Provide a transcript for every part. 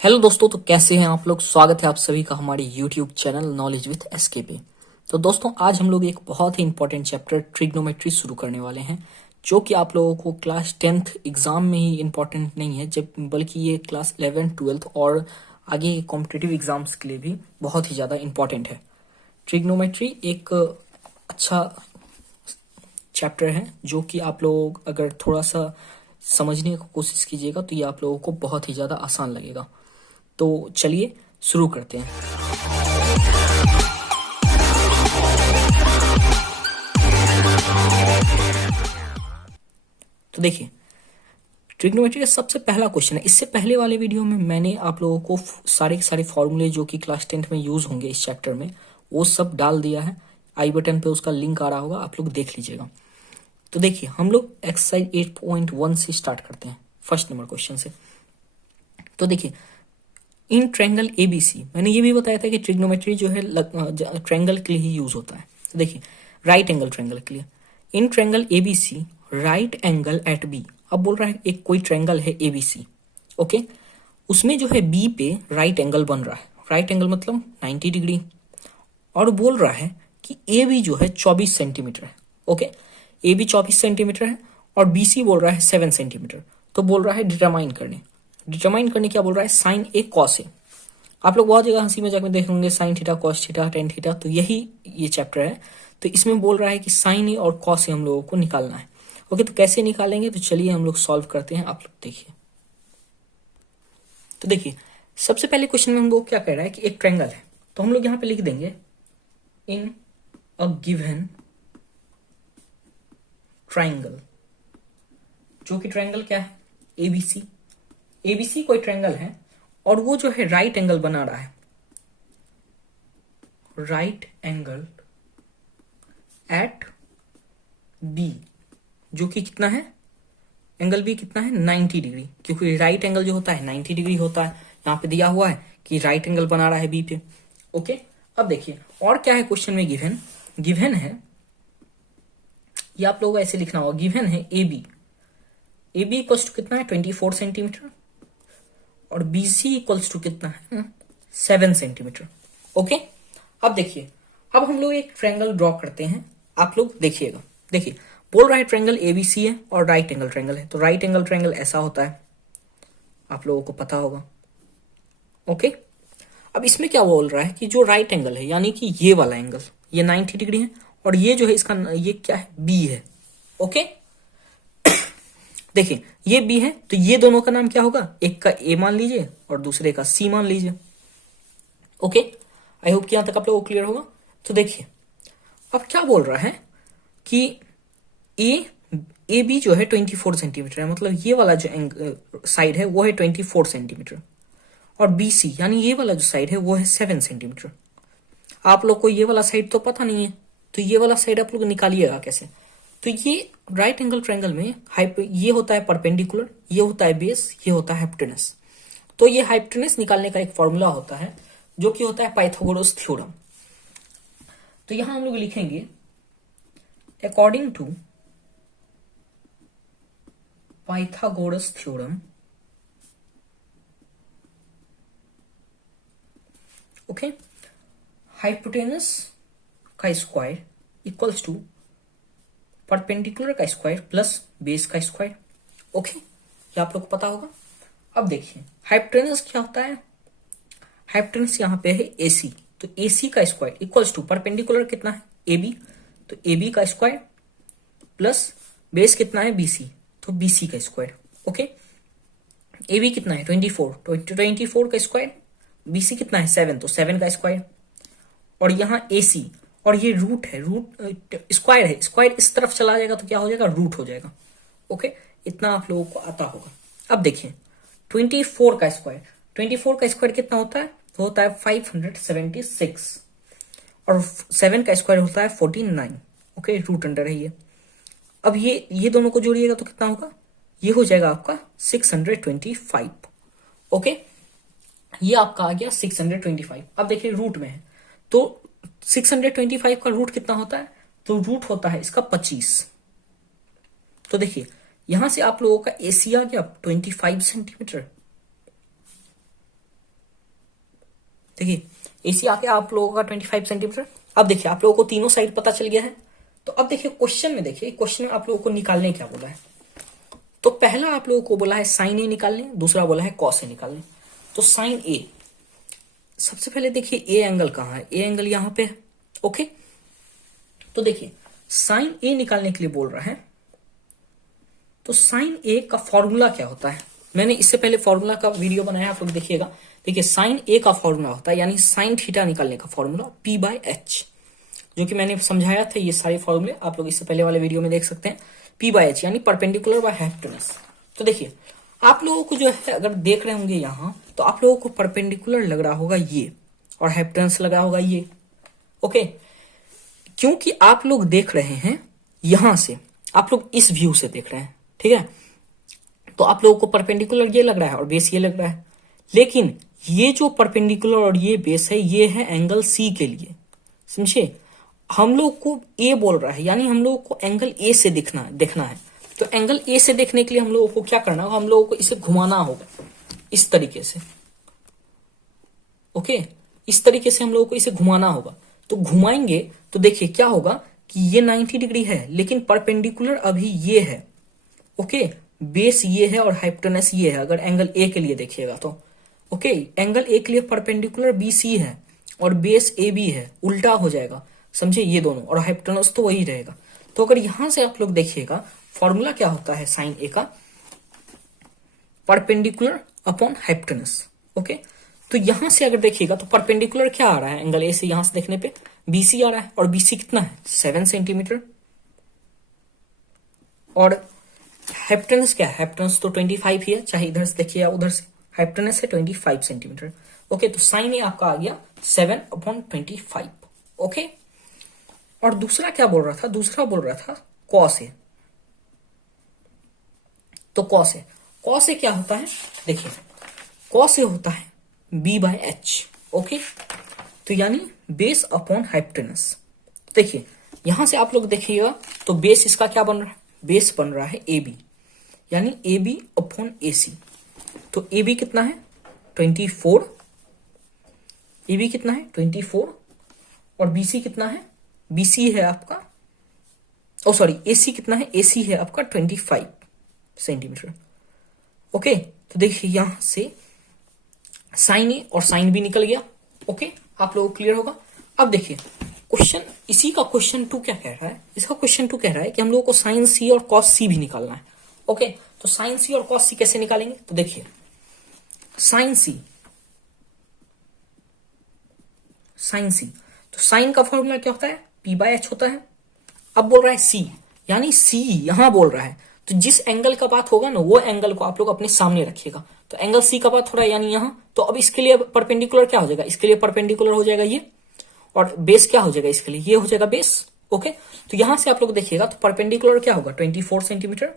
Hello दोस्तों, तो कैसे हैं आप लोग। स्वागत है आप सभी का हमारे YouTube channel knowledge with SK पे। तो दोस्तों, आज हम लोग एक बहुत ही इंपॉर्टेंट चैप्टर ट्रिग्नोमेट्री शुरू करने वाले हैं, जो कि आप लोगों को क्लास 10th एग्जाम में ही इंपॉर्टेंट नहीं है, जब बल्कि ये क्लास 11th 12th और आगे कॉम्पिटिटिव एग्जाम्स के लिए भी बहुत ही ज़्यादा इंपॉर्टेंट है। ट्रिग्नोमेट्री एक अच्छा चैप्टर है, जो कि आप लोग अगर थोड़ा सा समझने की कोशिश कीजिएगा तो ये आप लोगों को बहुत ही ज़्यादा आसान लगेगा। तो चलिए शुरू करते हैं। तो देखिए, ट्रिग्नोमेट्री का सबसे पहला क्वेश्चन है। इससे पहले वाले वीडियो में मैंने आप लोगों को सारे के सारे फॉर्मूले जो कि क्लास 10th में यूज होंगे इस चैप्टर में, वो सब डाल दिया है। आई बटन पे उसका लिंक आ रहा होगा, आप लोग देख लीजिएगा। तो देखिए, हम लोग एक्सरसाइज 8.1 से स्टार्ट करते हैं, फर्स्ट नंबर क्वेश्चन से। तो देखिए, इन ट्रायंगल एबीसी, मैंने ये भी बताया था कि ट्रिग्नोमेट्री जो है ट्रायंगल के लिए ही यूज होता है। तो देखिए, राइट एंगल ट्रायंगल के लिए, in triangle ABC right angle at B. अब बोल रहा है एक कोई ट्रायंगल है एबीसी, ओके, उसमें जो है बी पे राइट एंगल बन रहा है। राइट एंगल मतलब 90 डिग्री। और बोल रहा है कि ए बी जो है 24 सेंटीमीटर है। ओके, ए बी 24 सेंटीमीटर है और बी सी बोल रहा है 7 सेंटीमीटर। तो बोल रहा है डिटरमाइन करने क्या बोल रहा है, साइन ए कॉस ए। आप लोग बहुत जगह हंसी मजाक में देखे होंगे sine theta cos theta tan theta, तो यही ये चैप्टर है। तो इसमें बोल रहा है कि साइन ए और कॉस ए हम लोगों को निकालना है। ओके, तो कैसे निकालेंगे, तो चलिए हम लोग सॉल्व करते हैं। आप लोग देखिए। तो देखिए, सबसे पहले क्वेश्चन में हम लोग क्या कह रहा है कि एक ट्रायंगल है, तो हम लोग यहाँ पे लिख देंगे इन अ गिवन ट्रायंगल, जो कि ट्रायंगल क्या है, एबीसी। एबीसी कोई ट्रायंगल है और वो जो है राइट एंगल बना रहा है, राइट एंगल एट बी, जो कि कितना है, एंगल बी कितना है, 90 डिग्री। क्योंकि राइट एंगल जो होता है 90 डिग्री होता है। यहां पे दिया हुआ है कि राइट एंगल बना रहा है बी पे। ओके, अब देखिए और क्या है क्वेश्चन में, गिवन है, ये आप लोगों को ऐसे लिखना होगा, गिवन है ए बी इक्वल्स टू कितना है, 24 सेंटीमीटर, और BC इक्वल्स टू कितना है, 7 सेंटीमीटर। ओके, अब देखिए, अब हम लोग एक ट्रायंगल ड्रॉ करते हैं। आप लोग देखिएगा। देखिए, बोल रहा है ट्रायंगल ABC है और राइट एंगल ट्रायंगल है। तो राइट एंगल ट्रायंगल ऐसा होता है, आप लोगों को पता होगा। ओके, अब इसमें क्या बोल रहा है कि जो राइट एंगल है, यानी कि ये वाला एंगल, ये 90 डिग्री है, और ये जो है इसका ये क्या है, B है। ओके, देखिए ये बी है, तो ये दोनों का नाम क्या होगा, एक का ए मान लीजिए और दूसरे का सी मान लीजिए। ओके, आई होप कि यहां तक आप लोगों को क्लियर होगा। तो देखिए, अब क्या बोल रहा है कि ए बी जो है 24 सेंटीमीटर है, मतलब ये वाला जो साइड है वो है 24 सेंटीमीटर, और बी सी यानी ये वाला जो साइड है वो है 7 सेंटीमीटर। आप लोग को ये वाला साइड तो पता नहीं है, तो ये वाला साइड आप लोग निकालिएगा कैसे। तो ये राइट एंगल ट्रायंगल में ये होता है परपेंडिकुलर, ये होता है बेस, ये होता है हाइपोटेनस। तो ये हाइपोटेनस निकालने का एक फॉर्मूला होता है, जो कि होता है पाइथागोरस थ्योरम। तो यहां हम लोग लिखेंगे according to Pythagoras theorem, okay, hypotenuse का स्क्वायर इक्वल्स टू परपेंडिकुलर का स्क्वायर प्लस बेस का स्क्वायर। ओके, ये आप लोग को पता होगा। अब देखिए, हाइपोटेनस क्या होता है, हाइपोटेनस यहाँ पे है AC, तो AC का स्क्वायर इक्वल्स टू परपेंडिकुलर कितना है AB, तो AB का स्क्वायर प्लस बेस कितना है BC, तो BC का स्क्वायर। ओके, AB कितना है 24 का स्क्वायर, BC कितना है 7, तो 7 का स्क्वायर, और यहाँ AC, और ये रूट है, रूट स्क्वायर है, स्क्वायर इस तरफ चला जाएगा तो क्या हो जाएगा, रूट हो जाएगा। ओके, इतना आप लोगों को आता होगा। अब देखिए 24 का स्क्वायर कितना होता है, होता है 576, और 7 का स्क्वायर होता है 49। ओके, रूट अंडर है ये। अब ये दोनों को जोड़िएगा तो कितना होगा, ये हो जाएगा आपका 625। ओके, ये आपका आ गया 625। अब देखिए रूट में है, तो 625 का रूट कितना होता है, तो रूट होता है इसका 25। तो देखिए यहां से आप लोगों का AC आ गया 25 सेंटीमीटर, देखिए एसी आ गया आप लोगों का 25 सेंटीमीटर। अब देखिए आप लोगों को तीनों साइड पता चल गया है। तो अब देखिए क्वेश्चन में, देखिए क्वेश्चन में आप लोगों को निकालने क्या बोला है। तो पहला आप लोगों को बोला है साइन ए निकालने, दूसरा बोला है कॉस ए निकालने। तो साइन ए, सबसे पहले देखिए ए एंगल कहाँ है, ए एंगल यहां पे है। ओके, तो देखिए साइन ए निकालने के लिए बोल रहा है। तो साइन ए का फॉर्मूला क्या होता है, मैंने इससे पहले फॉर्मूला का वीडियो बनाया, आप लोग देखिएगा। देखिए साइन ए का फॉर्मूला होता है, यानी साइन थीटा निकालने का फॉर्मूला P/H, जो कि मैंने समझाया था। ये सारे फॉर्मूले आप लोग इससे पहले वाले वीडियो में देख सकते हैं। P/H यानी परपेंडिकुलर बाय हाइपोटेनस। तो देखिए आप लोगों को जो है, अगर देख रहे होंगे यहां, तो आप लोगों को परपेंडिकुलर लग रहा होगा ये, और हाइपोटेनस लग रहा होगा ये। ओके, क्योंकि आप लोग देख रहे हैं यहां से, आप लोग इस व्यू से देख रहे हैं, ठीक है। तो आप लोगों को परपेंडिकुलर ये लग रहा है और बेस ये लग रहा है। लेकिन ये जो परपेंडिकुलर और ये बेस है, ये है एंगल सी के लिए, समझे। हम लोग को ए बोल रहा है, यानी हम लोगों को एंगल ए से देखना है। तो एंगल ए से देखने के लिए हम लोगों को क्या करना होगा, हम लोगों को इसे घुमाना होगा इस तरीके से। ओके, इस तरीके से हम लोगों को इसे घुमाना होगा। तो घुमाएंगे तो देखिए क्या होगा कि ये 90 डिग्री है, लेकिन परपेंडिकुलर अभी ये है। ओके, बेस ये है और हाइपोटेनस ये है, अगर एंगल ए के लिए देखिएगा तो। ओके, एंगल ए के लिए परपेंडिकुलर BC है और बेस AB है, उल्टा हो जाएगा, समझे, ये दोनों, और हाइपोटेनस तो वही रहेगा। तो अगर यहां से आप लोग देखिएगा, फॉर्मूला क्या होता है साइन ए का, परपेंडिकुलर अपॉन हाइपोटेनस। ओके, तो यहां से अगर देखिएगा तो परपेंडिकुलर क्या आ रहा है एंगल ए से, यहां से देखने पे BC आ रहा है, और BC कितना है 7 सेंटीमीटर। और हाइपोटेनस क्या है, हाइपोटेनस तो 25 ही है, चाहे इधर से देखिए या उधर से, हाइपोटेनस है 25 सेंटीमीटर। ओके, तो साइन ए आपका आ गया 7/25। ओके, और दूसरा क्या बोल रहा था, दूसरा बोल रहा था कॉस ए। तो कॉस ए क्या होता है, देखिए कॉस ए होता है B/H। ओके, तो यानी बेस अपॉन हाइपोटेनस। देखिए यहां से आप लोग देखिएगा तो बेस इसका क्या बन रहा है, बेस बन रहा है AB, यानी AB अपॉन AC। तो AB कितना है 24, AB कितना है 24, और BC कितना है, BC है आपका, ओ सॉरी AC कितना है, AC है आपका 25 सेंटीमीटर। ओके, तो देखिए यहां से साइन ए और साइन बी निकल गया। ओके, आप लोगों को क्लियर होगा। अब देखिए क्वेश्चन, इसी का क्वेश्चन 2 क्या कह रहा है, इसका क्वेश्चन 2 कह रहा है कि हम लोगों को साइन सी और कॉस सी भी निकालना है। ओके, तो साइन सी और कॉस सी कैसे निकालेंगे, तो देखिए साइन सी, तो साइन का फॉर्मूला क्या होता है, P/H होता है। अब बोल रहा है सी, यानी सी यहां बोल रहा है, तो जिस एंगल का बात होगा ना, वो एंगल को आप लोग अपने सामने रखिएगा। तो एंगल सी का बात हो रहा है यानी यहां, तो अब इसके लिए परपेंडिकुलर क्या हो जाएगा, इसके लिए परपेंडिकुलर हो जाएगा ये, और बेस क्या हो जाएगा इसके लिए, ये हो जाएगा बेस। ओके, तो यहां से आप लोग देखिएगा तो परपेंडिकुलर क्या होगा 24 सेंटीमीटर,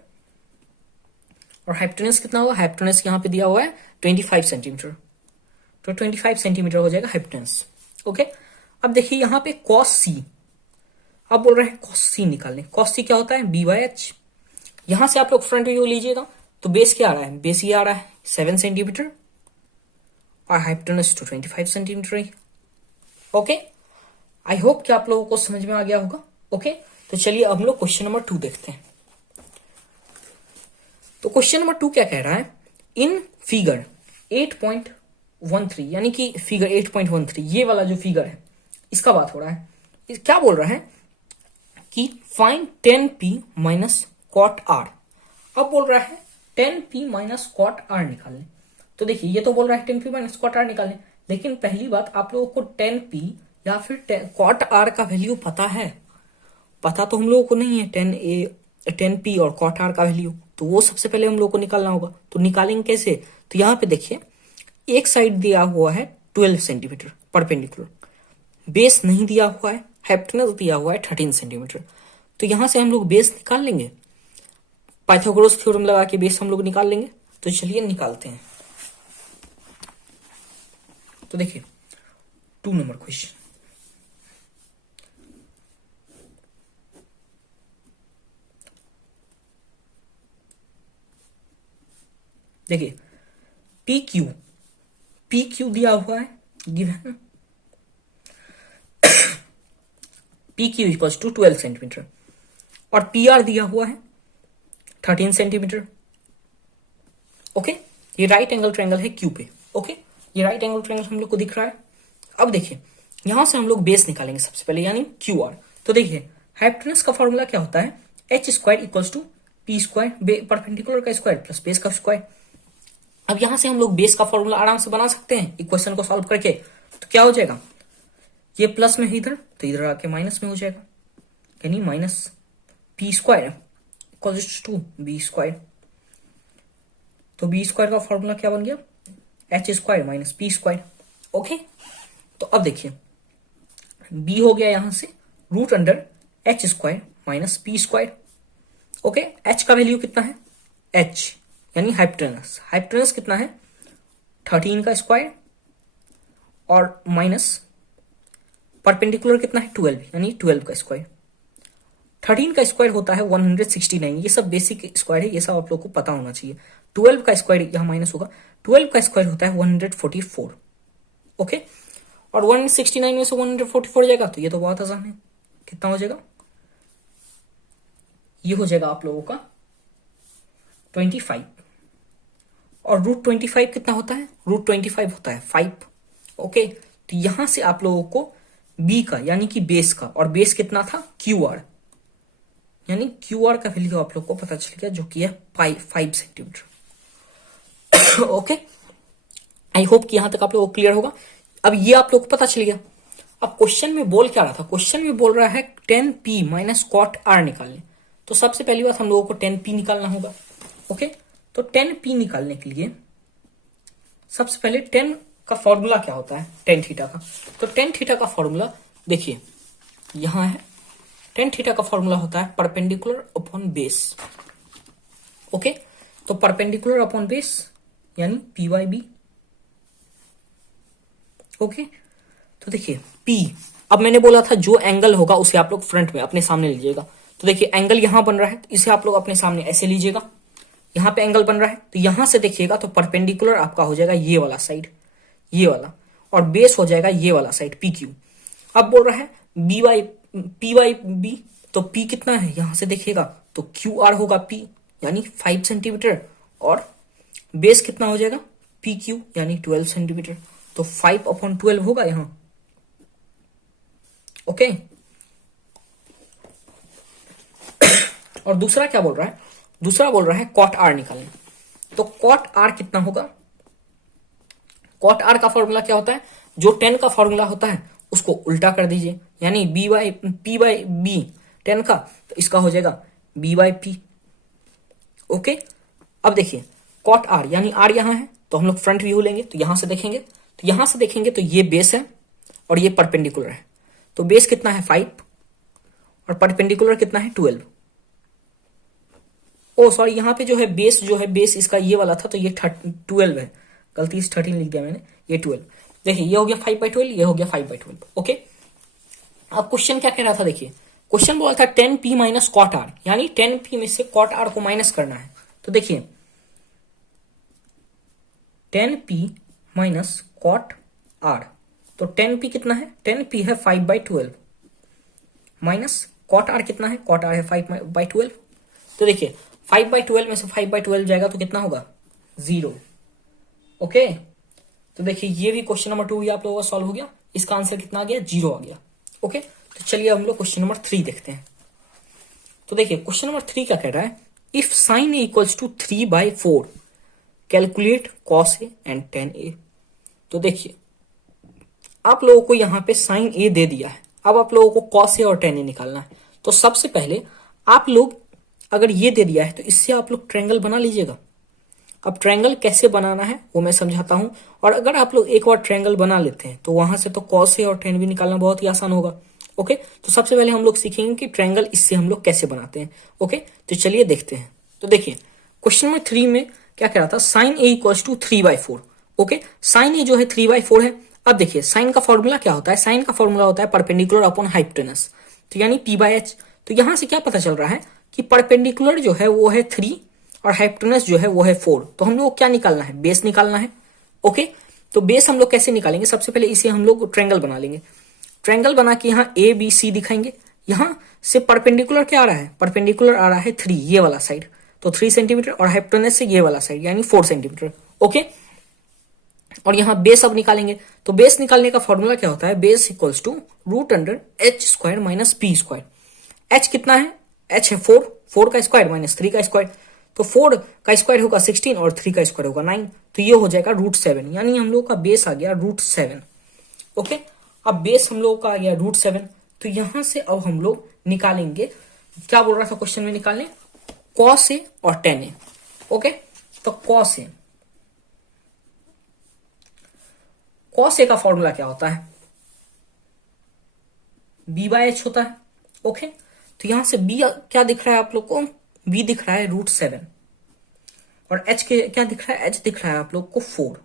और हाइपोटेनस कितना होगा, हाइपोटेनस यहां पे दिया हुआ है 25 सेंटीमीटर, तो 25 सेंटीमीटर हो जाएगा हाइपोटेनस। ओके, अब देखिए यहां पे कॉस सी, अब बोल रहे हैं कॉस सी निकालने। कॉस सी क्या होता है B/H। यहां से आप लोग फ्रंट व्यू लीजिएगा तो बेस क्या आ रहा है, बेस ये आ रहा है 7 सेंटीमीटर, और हाइपोटेनस तो 25 centimetre he. Okay, I hope कि आप लोगों को समझ में आ गया होगा। ओके, तो चलिए अब हम लोग क्वेश्चन नंबर 2 देखते हैं। तो क्वेश्चन नंबर 2 क्या कह रहा है, इन फिगर 8.13, यानी कि फिगर 8.13, ये वाला जो फिगर है इसका बात हो रहा है। क्या बोल रहा है कि find 10p minus cot R. अब बोल रहा है 10p माइनस कॉट आर निकालने। तो देखिए ये तो बोल रहा है 10p माइनस कॉट आर निकालने, लेकिन पहली बात आप लोगों को 10p या फिर कॉट आर का वैल्यू पता है, पता तो हम लोगों को नहीं है 10p और कॉट आर का वैल्यू, तो वो सबसे पहले हम लोग को निकालना होगा। तो निकालेंगे कैसे, तो यहां पे देखिए एक साइड दिया हुआ है 12 सेंटीमीटर परपेंडिकुलर, बेस नहीं दिया हुआ है, हाइपोटेनस दिया हुआ है 13 सेंटीमीटर। तो यहां से हम लोग बेस निकाल लेंगे, पाइथागोरस थ्योरम लगा के बेस हम लोग निकाल लेंगे। तो चलिए निकालते हैं। तो देखिए 2 नंबर क्वेश्चन, देखिए पी क्यू दिया हुआ है given P Q equals to 12 centimetre और पी आर दिया हुआ है 13 सेंटीमीटर। ओके, ये राइट एंगल ट्रायंगल है क्यू पे। ओके, ये राइट एंगल ट्रायंगल हम लोग को दिख रहा है। अब देखिए यहां से हम लोग बेस निकालेंगे सबसे पहले, यानी क्यू आर। तो देखिए हाइपोटेनस का फॉर्मूला क्या होता है, H square equals to P square perpendicular का स्क्वायर प्लस बेस का स्क्वायर। अब यहां से हम लोग बेस का फॉर्मूला आराम से बना सकते हैं इक्वेशन को सॉल्व करके। तो क्या हो जाएगा, ये प्लस में है इधर तो इधर आके माइनस में हो जाएगा, यानी minus P square equals to B square. तो बी स्क्वायर का फॉर्मूला क्या बन गया, H square minus P square. Okay, तो अब देखिए बी हो गया यहां से root under H square minus P square. Okay, H का वैल्यू कितना है, एच यानी हाइपोटेनस, हाइपोटेनस कितना है 13 का स्क्वायर और माइनस परपेंडिकुलर कितना है 12 यानी 12 का स्क्वायर। 13 का स्क्वायर होता है 169, ये सब बेसिक स्क्वायर है, ये सब आप लोग को पता होना चाहिए। 12 का स्क्वायर यहां माइनस होगा, 12 का स्क्वायर होता है 144। ओके, और 169 में से 144 जाएगा तो ये तो बहुत आसान है, कितना हो जाएगा, ये हो जाएगा आप लोगों का 25। और रूट 25 कितना होता है, रूट 25 होता है 5। ओके, तो यहां से आप लोगों को बी का यानी कि बेस का, और बेस कितना था क्यू आर, यानी क्यू आर का वैल्यू आप लोग को पता चल गया जो कि है 5 सेंटीमीटर। ओके, आई होप कि यहां तक आप लोगों को क्लियर होगा। अब ये आप लोग को पता चल गया। अब क्वेश्चन में बोल क्या रहा था, क्वेश्चन में बोल रहा है 10p माइनस कॉट आर निकालने। तो सबसे पहली बात हम लोगों को 10p निकालना होगा। ओके, तो 10p निकालने के लिए सबसे पहले 10 का फॉर्मूला क्या होता है, टेन थीटा का। तो टेन थीटा का फॉर्मूला देखिए यहां है, टेन थीटा का फॉर्मूला होता है परपेंडिकुलर अपॉन बेस। ओके, तो परपेंडिकुलर अपॉन बेस यानी पी बाई बी। ओके, तो देखिए P, अब मैंने बोला था जो एंगल होगा उसे आप लोग फ्रंट में अपने सामने लीजिएगा। तो देखिए एंगल यहां बन रहा है, इसे आप लोग अपने सामने ऐसे लीजिएगा। यहां पे एंगल बन रहा है तो यहां से देखिएगा तो परपेंडिकुलर आपका हो जाएगा ये वाला साइड, ये वाला, और बेस हो जाएगा ये वाला साइड पी क्यू। अब बोल रहा है पी बाई बी, तो P कितना है यहां से देखिएगा तो क्यू आर होगा P यानी 5 सेंटीमीटर, और बेस कितना हो जाएगा पी क्यू यानी 12 सेंटीमीटर। तो 5/12 होगा यहां। ओके, और दूसरा क्या बोल रहा है, दूसरा बोल रहा है कॉट आर निकालने। तो कॉट आर कितना होगा, कॉट आर का फॉर्मूला क्या होता है, जो 10 का फॉर्मूला होता है उसको उल्टा कर दीजिए, यानी पी बाई बी 10 का, तो इसका हो जाएगा बी बाई पी। ओके, अब देखिए कॉट आर यानी आर यहां है तो हम लोग फ्रंट व्यू लेंगे, तो यहां से देखेंगे, तो यहां से देखेंगे तो ये बेस है और ये परपेंडिकुलर है। तो बेस कितना है 5 और परपेंडिकुलर कितना है 12। ओ सॉरी, यहां पे जो है बेस इसका ये वाला था तो ये 12 है, गलती से 13 लिख दिया मैंने, ये 12। देखिए ये हो गया 5/12, ये हो गया 5/12। ओके, अब क्वेश्चन क्या कह रहा था, देखिए क्वेश्चन बोला था 10p माइनस कॉट आर, यानी 10p में से कॉट आर को माइनस करना है। तो देखिए 10p माइनस कॉट आर, तो 10p कितना है, 10p है 5/12 माइनस कॉट आर कितना है, कॉट आर है 5/12। तो देखिए 5/12 में से 5/12 जाएगा तो कितना होगा 0। ओके, तो देखिए ये भी क्वेश्चन नंबर 2 भी आप लोगों का सॉल्व हो गया, इसका आंसर कितना आ गया 0 आ गया। ओके, तो चलिए हम लोग क्वेश्चन नंबर 3 देखते हैं। तो देखिए क्वेश्चन नंबर 3 क्या कह रहा है, if sine A equals to 3/4 calculate cos A and tan a। तो देखिए आप लोगों को यहां पे साइन ए दे दिया है, अब आप लोगों को कॉस ए और tan a निकालना है। तो सबसे पहले आप लोग अगर ये दे दिया है तो इससे आप लोग ट्रायंगल बना लीजिएगा। अब ट्रायंगल कैसे बनाना है वो मैं समझाता हूं, और अगर आप लोग एक बार ट्रायंगल बना लेते हैं तो वहां से तो कॉस ए और tan b निकालना बहुत ही आसान होगा। ओके, तो सबसे पहले हम लोग सीखेंगे कि ट्रायंगल इससे हम लोग कैसे बनाते हैं। ओके, तो चलिए देखते हैं। तो देखिए क्वेश्चन नंबर 3 में क्या कह रहा था, sine A equals to 3/4। Okay, sine A जो है 3/4 है। अब देखिए साइन का फॉर्मूला क्या होता है, साइन का फॉर्मूला होता है परपेंडिकुलर अपॉन हाइपोटेनस, तो यानी p/h। तो यहां से क्या पता चल रहा है कि परपेंडिकुलर जो है वो है 3 और हाइपोटेनस जो है वो है 4। तो हम लोग क्या निकालना है, बेस निकालना है। ओके, तो बेस हम लोग कैसे निकालेंगे, सबसे पहले इसे हम लोग ट्रायंगल बना लेंगे। ट्रायंगल बना के यहाँ ए बी सी दिखाएंगे। यहाँ से परपेंडिकुलर क्या आ रहा है, परपेंडिकुलर आ रहा है 3, ये वाला साइड, तो 3 सेंटीमीटर, और हाइपोटेनस से ये वाला साइड यानी 4 सेंटीमीटर। ओके, और यहाँ बेस अब निकालेंगे। तो बेस निकालने का फॉर्मूला क्या होता है, base equals to root under H square minus P square. H कितना है, एच है 4, 4 का स्क्वायर माइनस 3 का स्क्वायर, तो 4 का स्क्वायर होगा 16 और 3 का स्क्वायर होगा 9, तो ये हो जाएगा √7, यानी हम लोग का बेस आ गया √7। ओके, अब बेस हम लोग का आ गया √7, तो यहां से अब हम लोग निकालेंगे, क्या बोल रहा था क्वेश्चन में निकालने, कॉस ए और टेन ए। ओके, तो कॉस ए का फॉर्मूला क्या होता है, b/h होता है। ओके, तो यहां से b क्या दिख रहा है आप लोग को, b दिख रहा है √7, और h के क्या दिख रहा है, h दिख रहा है आप लोग को 4,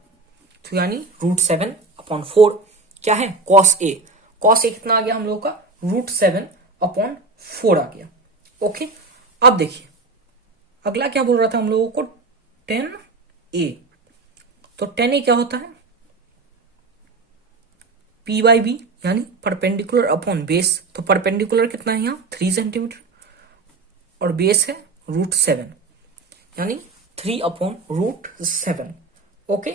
तो यानी √7/4 क्या है, कॉस ए। कॉस ए कितना आ गया हम लोग का, √7/4 आ गया। ओके, अब देखिए अगला क्या बोल रहा था हम लोगों को, टेन ए। तो टेन ए क्या होता है, p/b यानी परपेंडिकुलर अपॉन बेस। तो परपेंडिकुलर कितना है यहाँ 3 सेंटीमीटर, और बेस है √7 यानी 3/√7। ओके,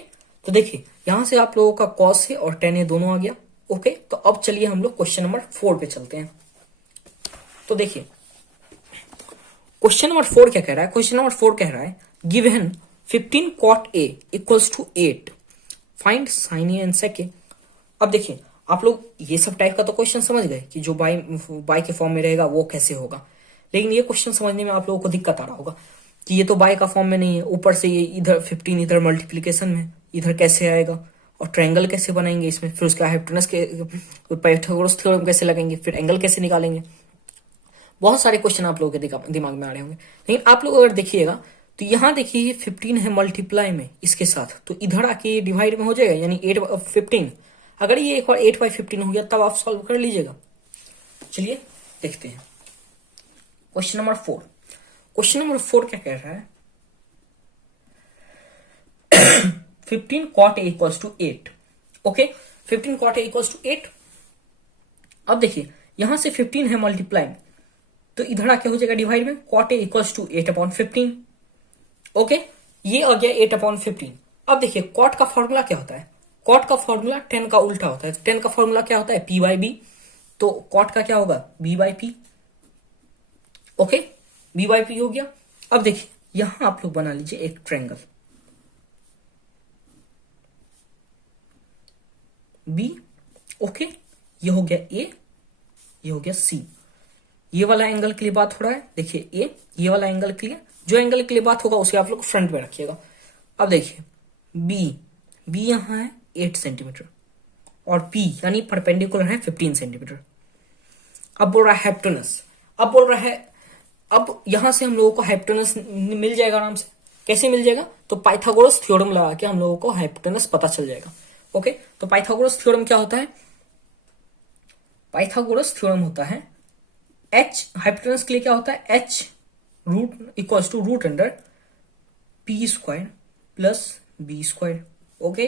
तो देखिए यहां से आप लोगों का कॉस है और टेन ए दोनों आ गया। ओके, तो अब चलिए हम लोग क्वेश्चन नंबर 4 पे चलते हैं। तो देखिए क्वेश्चन नंबर 4 क्या कह रहा है, क्वेश्चन नंबर 4 कह रहा है given 15 cot a equals to 8, find sine A and sec A. अब देखिए आप लोग ये सब टाइप का तो क्वेश्चन समझ गए कि जो बाय के फॉर्म में रहेगा वो कैसे होगा, लेकिन ये क्वेश्चन समझने में आप लोगों को दिक्कत आ रहा होगा कि ये तो बाय का फॉर्म में नहीं है, ऊपर से ये इधर 15 इधर मल्टीप्लीकेशन में, इधर कैसे आएगा, और ट्रायंगल कैसे बनाएंगे इसमें, फिर उसका हाइपोटेनस के पाइथागोरस थ्योरम कैसे लगाएंगे, फिर एंगल कैसे निकालेंगे। बहुत सारे क्वेश्चन आप लोगों के दिमाग में आ रहे होंगे, लेकिन आप लोग अगर देखिएगा तो यहाँ देखिए 15 है मल्टीप्लाई में इसके साथ, तो इधर आके डिवाइड में हो जाएगा यानी 8/15। अगर ये एक बार 8/15 हो गया तब आप सॉल्व कर लीजिएगा। चलिए देखते हैं क्वेश्चन नंबर 4। क्वेश्चन नंबर 4 क्या कह रहा है, 15 cot a equals to 8। Okay, 15 cot a equals to 8। अब देखिए यहां से 15 है मल्टीप्लाई, तो इधर आके हो जाएगा डिवाइड में, cot a equals to 8/15। Okay, ये आ गया 8/15। अब देखिए cot का फॉर्मूला क्या होता है, cot का फॉर्मूला 10 का उल्टा होता है। 10 का फॉर्मूला क्या होता है, p/b, तो cot का क्या होगा, b/p। ओके, b/p हो गया। अब देखिए यहां आप लोग बना लीजिए एक ट्रायंगल b। ओके, ये हो गया a, ये हो गया c। ये वाला एंगल के लिए बात हो रहा है, देखिए a, ये वाला एंगल के लिए, जो एंगल के लिए बात होगा उसे आप लोग फ्रंट में रखिएगा। अब देखिए b यहां है 8 सेंटीमीटर, और p यानी परपेंडिकुलर है 15 सेंटीमीटर। अब बोल रहा है हाइपोटेनस, अब बोल रहा है, अब यहां से हम लोगों को हाइपोटेनस मिल जाएगा आराम से। कैसे मिल जाएगा, तो पाइथागोरस थ्योरम लगा के हम लोगों को हाइपोटेनस पता चल जाएगा। ओके, तो पाइथागोरस थ्योरम क्या होता है, पाइथागोरस थ्योरम होता है h, हाइपोटेनस के लिए क्या होता है, h root equals to root under p square plus b square. Okay,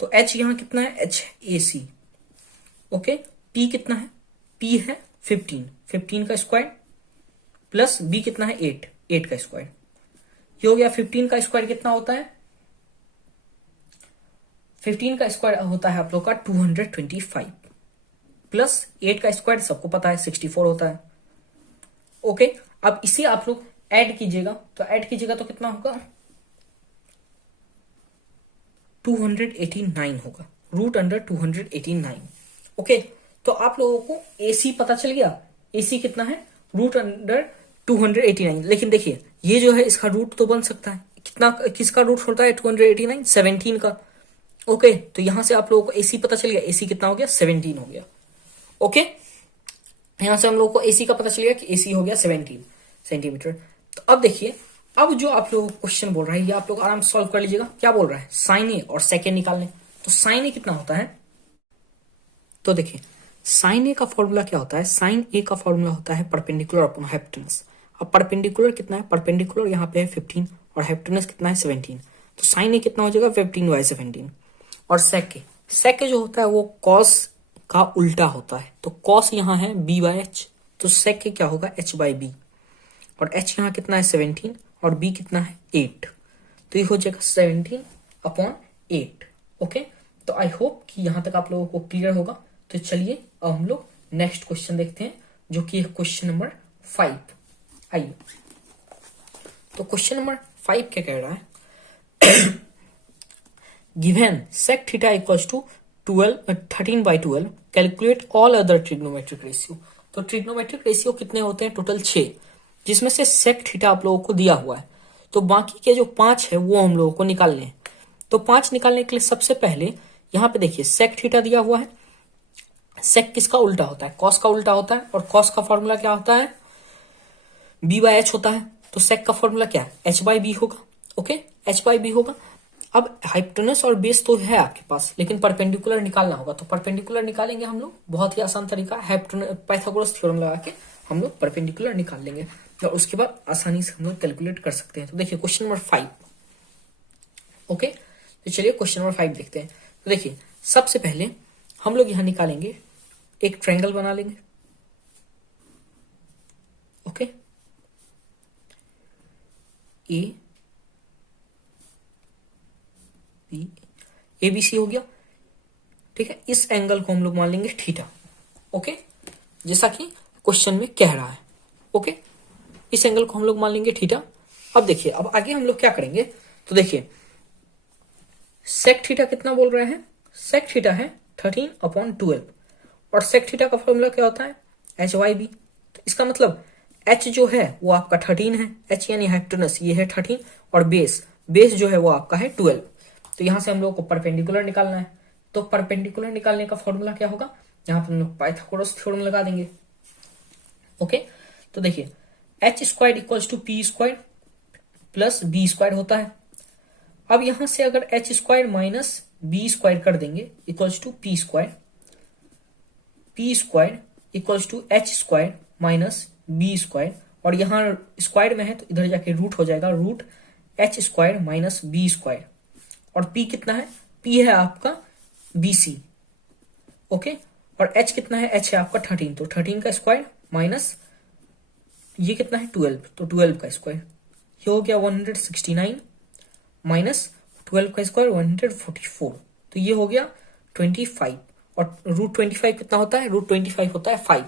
तो h यहां कितना है, h ac। ओके, p कितना है, p है 15 का स्क्वायर प्लस b कितना है 8 का स्क्वायर। ये हो गया 15 का स्क्वायर कितना होता है, 15 का स्क्वायर होता है आप लोग का 225 प्लस 8 का स्क्वायर सबको पता है 64 होता है। ओके, अब इसे आप लोग ऐड कीजिएगा, तो ऐड कीजिएगा तो कितना होगा, 289 होगा, रूट अंडर 289। ओके, तो आप लोगों को AC पता चल गया, AC कितना है, रूट अंडर 289। लेकिन देखिए ये जो है इसका रूट तो बन सकता है, कितना, किसका रूट होता है 289, 17 का। ओके, तो यहां से आप लोगों को AC पता चल गया, AC कितना हो गया, 17 हो गया। ओके, यहां से हम लोगों को AC का पता चल गया कि AC हो गया 17 सेंटीमीटर। तो अब देखिए, अब जो आप लोग क्वेश्चन बोल रहा है ये आप लोग आराम से सॉल्व कर लीजिएगा। क्या बोल रहा है, साइन ए और सेकेंड निकालने। तो साइन ए कितना होता है, तो देखिए साइन ए का फॉर्मूला क्या होता है, साइन ए का फॉर्मूला होता है परपेंडिकुलर अपॉन हाइपोटेनस। अब परपेंडिकुलर कितना है, परपेंडिकुलर यहाँ पे है 15 और हाइपोटेनस कितना है 17। तो साइन ए कितना हो जाएगा 15/17। और सेक जो होता है वो कॉस का उल्टा होता है, तो कॉस यहाँ है b/h, तो सेक क्या होगा h/b। और h यहाँ कितना है 17 और b कितना है 8, तो ये हो जाएगा 17/8। ओके, तो आई होप कि यहां तक आप लोगों को क्लियर होगा। तो चलिए अब हम लोग नेक्स्ट क्वेश्चन देखते हैं, जो कि है क्वेश्चन नंबर 5। आइए, तो क्वेश्चन नंबर 5 क्या कह रहा है, given sec theta equals to 13/12, calculate all other trigonometric ratio. तो ट्रिग्नोमेट्रिक रेशियो कितने होते हैं, टोटल 6, जिसमें से sec थीटा आप लोगों को दिया हुआ है, तो बाकी के जो 5 है वो हम लोगों को निकालने हैं। तो 5 निकालने के लिए सबसे पहले यहाँ पे देखिए sec थीटा दिया हुआ है। sec किसका उल्टा होता है, cos का उल्टा होता है, और cos का फॉर्मूला क्या होता है, b/h होता है। तो sec का फॉर्मूला क्या है, h/b होगा। ओके, h/b होगा। अब हाइपोटेनस और बेस तो है आपके पास, लेकिन परपेंडिकुलर निकालना होगा, तो परपेंडिकुलर निकालेंगे हम लोग। बहुत ही आसान तरीका, पाइथागोरस थ्योरम लगा के हम लोग परपेंडिकुलर निकाल लेंगे, और उसके बाद आसानी से हम लोग कैलकुलेट कर सकते हैं। तो देखिए क्वेश्चन नंबर 5। ओके, तो चलिए क्वेश्चन नंबर 5 देखते हैं। तो देखिए सबसे पहले हम लोग यहां निकालेंगे, एक ट्रायंगल बना लेंगे। ओके, ABC हो गया, ठीक है। इस एंगल को हम लोग मान लेंगे थीटा। ओके, जैसा कि क्वेश्चन में कह रहा है। ओके, इस एंगल को हम लोग मान लेंगे थीटा। अब देखिए, अब आगे हम लोग क्या करेंगे, तो देखिए सेक थीटा कितना बोल रहे हैं, सेक थीटा है 13/12, और सेक थीटा का फॉर्मूला क्या होता है h/b। तो इसका मतलब h जो है वो आपका 13 है, h यानी हाइपोटेनस ये है 13, और बेस जो है वो आपका है 12। तो यहां से हम लोग को परपेंडिकुलर निकालना है, तो परपेंडिकुलर निकालने का फॉर्मूला क्या होगा, यहां पर हम लोग पाइथागोरस थ्योरम लगा देंगे। ओके, तो देखिए h² equals to p² plus b² होता है। अब यहां से अगर h² माइनस b² कर देंगे equals to p² equals to h² minus b², और यहां स्क्वायर में है तो इधर जाके रूट हो जाएगा, रूट h² माइनस b²। और p कितना है, p है आपका BC। ओके, और h कितना है, h है आपका 13, तो 13 का स्क्वायर माइनस ये कितना है 12, तो 12 का स्क्वायर, ये हो गया 169 माइनस 12 का स्क्वायर 144, तो ये हो गया 25। और रूट 25 कितना होता है, रूट 25 होता है 5,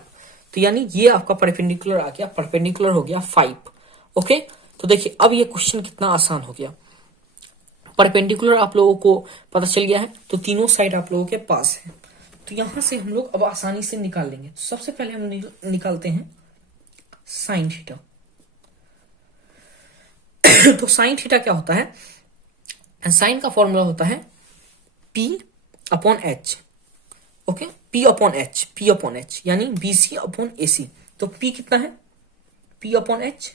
तो यानी ये आपका परपेंडिकुलर आ गया, परपेंडिकुलर हो गया 5। ओके, तो देखिए अब ये क्वेश्चन कितना आसान हो गया, परपेंडिकुलर आप लोगों को पता चल गया है, तो तीनों साइड आप लोगों के पास है। तो यहां से हम लोग अब आसानी से निकाल लेंगे। तो सबसे पहले हम निकालते हैं साइन थीटा। तो साइन थीटा क्या होता है, साइन का फॉर्मूला होता है P/H। ओके, P/H यानी BC/AC। तो P कितना है, P/H,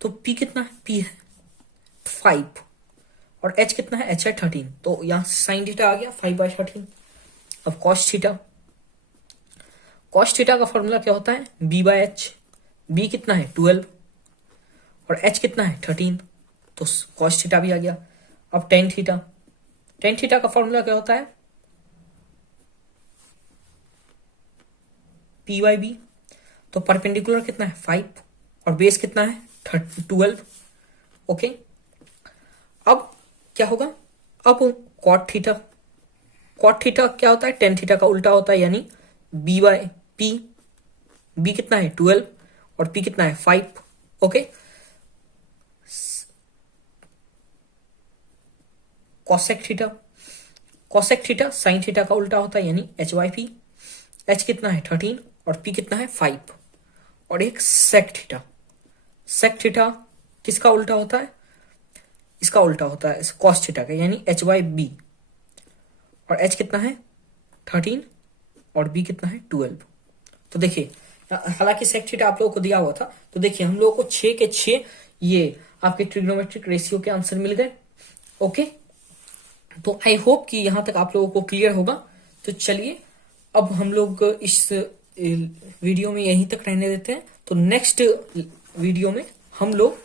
तो P कितना है, P है 5, और H कितना है, H है 13, तो यहां साइन थीटा आ गया 5/13। अब कॉस थीटा का फॉर्मूला क्या होता है, B/H, B कितना है 12, और H कितना है 13, तो कॉस थीटा भी आ गया। अब टेन थीटा का फॉर्मूला क्या होता है, P/B। तो परपेंडिकुलर कितना है 5, और बेस कितना है 12। ओके, अब क्या होगा, अब कॉट थीटा क्या होता है, टेन थीटा का उल्टा होता है, यानी B/P। B कितना है 12, और P कितना है 5। Okay, cosec theta sine theta का उल्टा होता है, यानी h/p। h कितना है 13, और P कितना है 5। और एक सेक थीटा किसका उल्टा होता है, इसका उल्टा होता है कॉस थीटा का, यानी h/b। और h कितना है 13, और b कितना है 12। तो देखिए, हालांकि सेक थीटा आप लोगों को दिया हुआ था, तो देखिए हम लोगों को 6 के 6 ये आपके ट्रिग्नोमेट्रिक रेशियो के आंसर मिल गए। ओके, तो आई होप कि यहां तक आप लोगों को क्लियर होगा। तो चलिए अब हम लोग इस वीडियो में यहीं तक रहने देते हैं। तो नेक्स्ट वीडियो में हम लोग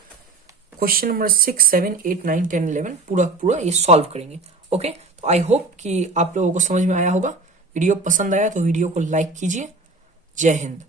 क्वेश्चन नंबर 6, 7, 8, 9, 10, 11 पूरा ये सॉल्व करेंगे। ओके, तो आई होप कि आप लोगों को समझ में आया होगा। वीडियो पसंद आया तो वीडियो को लाइक कीजिए। जय हिंद।